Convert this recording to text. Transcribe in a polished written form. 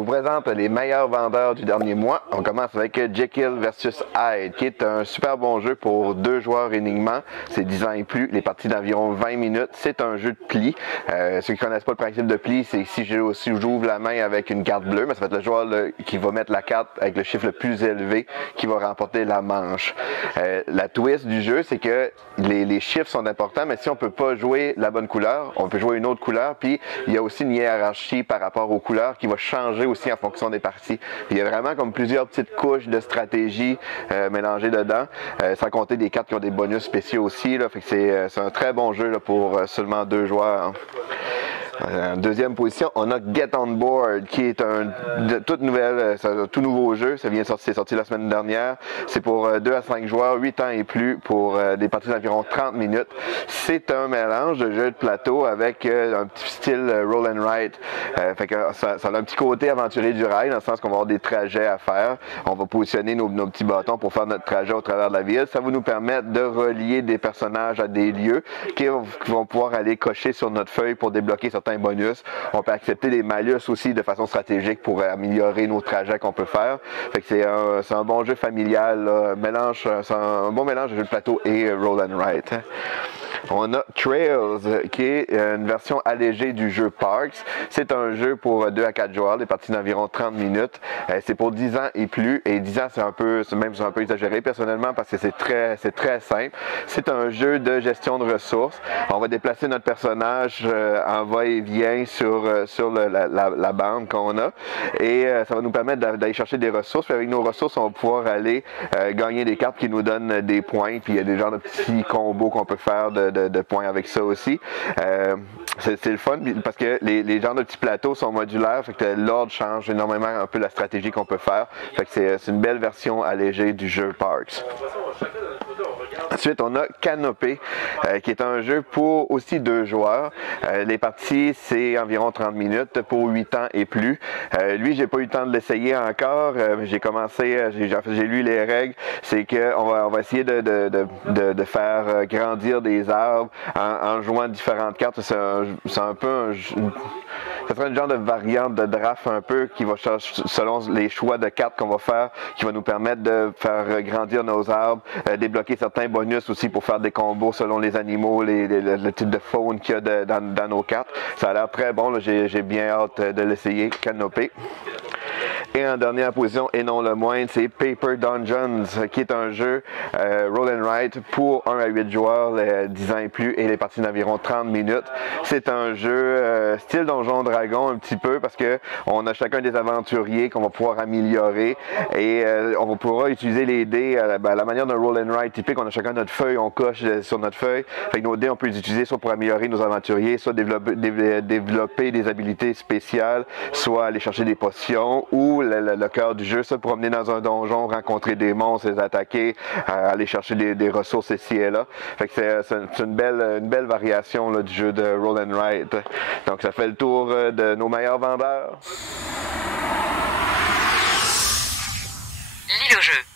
vous présente les meilleurs vendeurs du dernier mois. On commence avec Jekyll vs Hyde, qui est un super bon jeu pour 2 joueurs uniquement. C'est 10 ans et plus, les parties d'environ 20 minutes. C'est un jeu de pli. Ceux qui ne connaissent pas le principe de pli, c'est si j'ouvre la main avec une carte bleue, mais ça va être le joueur qui va mettre la carte avec le chiffre le plus élevé qui va remporter la manche. La twist du jeu, c'est que les chiffres sont importants, mais si on ne peut pas jouer la bonne couleur, on peut jouer une autre couleur, puis il y a aussi une hiérarchie par rapport aux couleurs qui va changer aussi en fonction des parties. Puis il y a vraiment comme plusieurs petites couches de stratégie mélangées dedans, sans compter des cartes qui ont des bonus spéciaux aussi. Là, fait que c'est un très bon jeu là, pour seulement 2 joueurs. En deuxième position, on a Get On Board, qui est un tout nouveau jeu. C'est sorti la semaine dernière. C'est pour 2 à 5 joueurs, 8 ans et plus, pour des parties d'environ 30 minutes. C'est un mélange de jeu de plateau avec un petit style roll and write. Fait que ça a un petit côté aventurier du rail, dans le sens qu'on va avoir des trajets à faire. On va positionner nos petits bâtons pour faire notre trajet au travers de la ville. Ça va nous permettre de relier des personnages à des lieux qui vont pouvoir aller cocher sur notre feuille pour débloquer certains bonus. On peut accepter des malus aussi de façon stratégique pour améliorer nos trajets qu'on peut faire. Fait que c'est un bon jeu familial, c'est un bon mélange de jeu de plateau et roll and write. On a Trails, qui est une version allégée du jeu Parks. C'est un jeu pour 2 à 4 joueurs, des parties d'environ 30 minutes. C'est pour 10 ans et plus. Et 10 ans, c'est un peu exagéré personnellement parce que c'est très simple. C'est un jeu de gestion de ressources. On va déplacer notre personnage en va-et-vient sur la bande qu'on a. Et ça va nous permettre d'aller chercher des ressources. Puis avec nos ressources, on va pouvoir aller gagner des cartes qui nous donnent des points. Puis il y a des genres de petits combos qu'on peut faire de points avec ça aussi. C'est le fun parce que les genres de petits plateaux sont modulaires, fait que l'ordre change énormément un peu la stratégie qu'on peut faire. Fait que c'est une belle version allégée du jeu Parks. Ensuite, on a Canopé, qui est un jeu pour aussi 2 joueurs. Les parties, c'est environ 30 minutes pour 8 ans et plus. Lui, j'ai pas eu le temps de l'essayer encore. J'ai commencé, j'ai lu les règles. C'est qu'on va essayer de faire grandir des arbres en jouant différentes cartes. C'est un peu ça serait une genre de variante de draft un peu qui va changer selon les choix de cartes qu'on va faire, qui va nous permettre de faire grandir nos arbres, débloquer certains bonus aussi pour faire des combos selon les animaux, le type de faune qu'il y a dans nos cartes. Ça a l'air très bon, j'ai bien hâte de l'essayer, Canopé. Et en dernière position, et non le moindre, c'est Paper Dungeons, qui est un jeu roll and write pour 1 à 8 joueurs, 10 ans et plus, et les parties d'environ 30 minutes. C'est un jeu style Donjon Dragon un petit peu, parce que on a chacun des aventuriers qu'on va pouvoir améliorer, et on va pouvoir utiliser les dés à la manière d'un roll and write typique. On a chacun notre feuille, on coche sur notre feuille. Fait que nos dés, on peut les utiliser soit pour améliorer nos aventuriers, soit développer des habilités spéciales, soit aller chercher des potions, ou le cœur du jeu, ça, pour emmener dans un donjon, rencontrer des monstres, les attaquer, aller chercher des ressources ici et là. Fait que c'est une belle variation là, du jeu de roll and write. Donc ça fait le tour de nos meilleurs vendeurs. Lis le jeu.